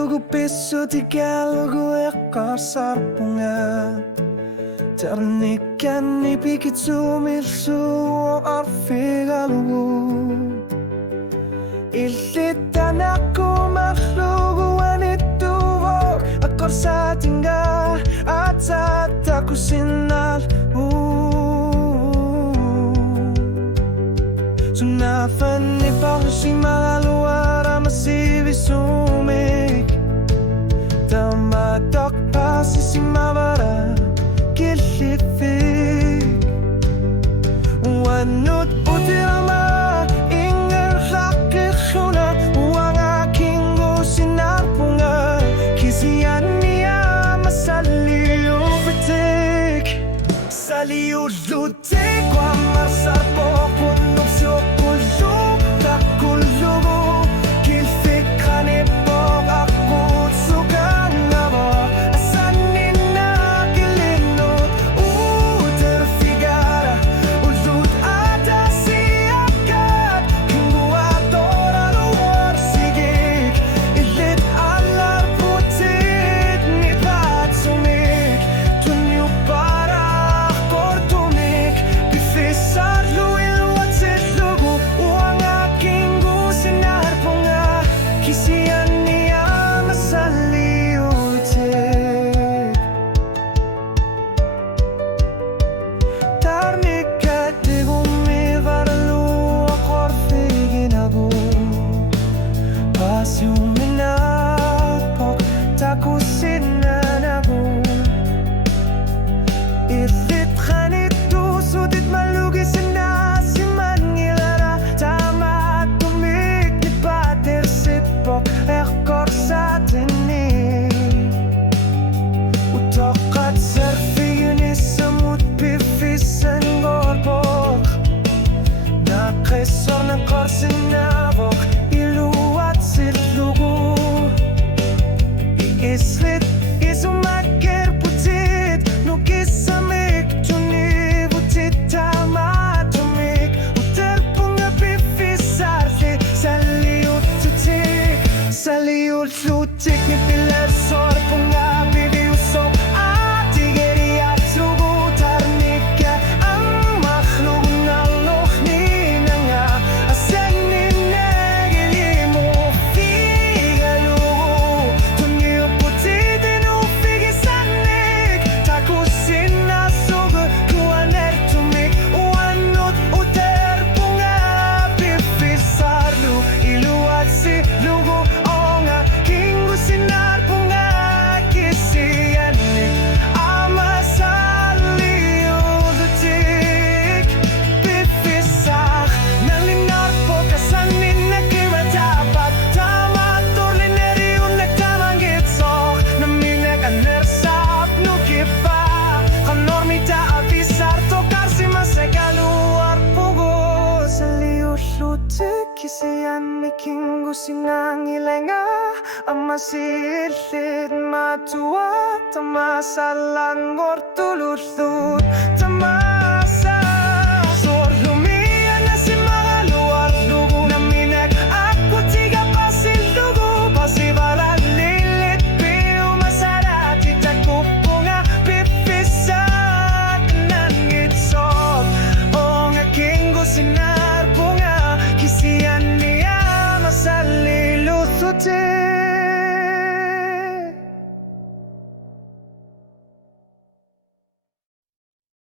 lugu piso tiga lugu ekor sarpungan Ternikan ipikit sumilsu arfigalugu Ilitan aku maklugu anituvo Akor sa tinggal at sa aku sinal Sunafan ipausi mga luar masivi sumik Tamatok pa sisimavara kilifik Wanut utirama ingel rakikuna Uang aking usinarpunga Kisiyan niya masaliw betik Saliw lutik Kwa marsar po punok siyokulu Takulugo Kilfik kanipok ako sugan nga mo Asanin na kilinot Uterfigara Ulut ata siyakat Hingguadora luar sigig Ilit alar putit Ni patsumik Tunyo para kortumik Bifisar luil watsit lugu Uang aking gusinar po nga Kisiyan niya masaliutik Tarnikat di gumivarlu Akor figinago Pasiuminapok Takusinanago Ilit khanito Sudit malugisin na Si Mangilara Tama tumik Ni pater sipok Ekor sa tinig Utokat serfi Yunis samut Pifisan gorbok Nakesor ng korsinabok Iluwat silugu Iislit Isumakir putit Nukisamik Juni butit Tama tumik Uterpunga pifisarli Saliut tutik Saliut lutik Ni pilar sor punga bibiusok Atigeri at lugu Tarnika Ang makhlug na loh Nina nga Asanin na gilimo Figalugu Tunyo putitin ufigisanik Takusin na sugu Kuaner tumik Uanot uter punga Pifisarlu Iluat si lugu Onga Kingu sinar punga Kisiyanik Ama saliudutik Pifisar Nalinar po kasanin na kimatapat Tama turlineriun nagtamanggitsok Naminag anersap nukipa Kanormita avisar Tokar si masagaluar pugo Saliudutik Kisiyan mikingu sinangilenga Ama silid matua Tamasalan ngortululut Tamasa Sor lumiyan na si mga luar lugu Naminag ako tiga pasilugu Pasivaran lilit Piu masarati Takupunga pipisat Nangitsok O nga kingo sinar punga Kisiyan niya masalilututin